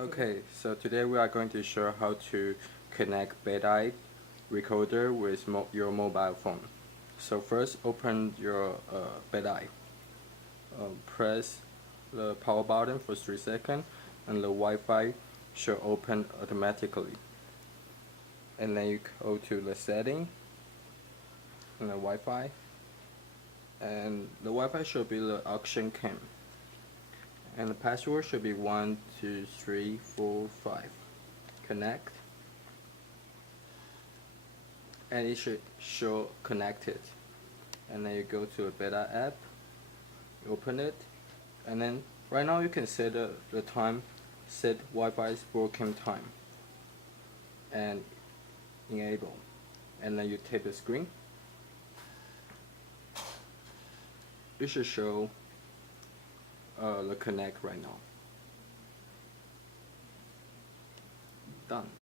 Okay, so today we are going to show how to connect Bike Recorder with your mobile phone. So first, open your Bike. Press the power button for 3 seconds, and the Wi-Fi should open automatically. And then you go to the setting and the Wi-Fi, and the Wi-Fi should be the auction cam. And the password should be 1, 2, 3, 4, 5. Connect, and it should show connected. And then you go to a beta app, you open it, and then right now you can set the time, set Wi-Fi's broken time, and enable. And then you tap the screen. It should show the connect right now. Done.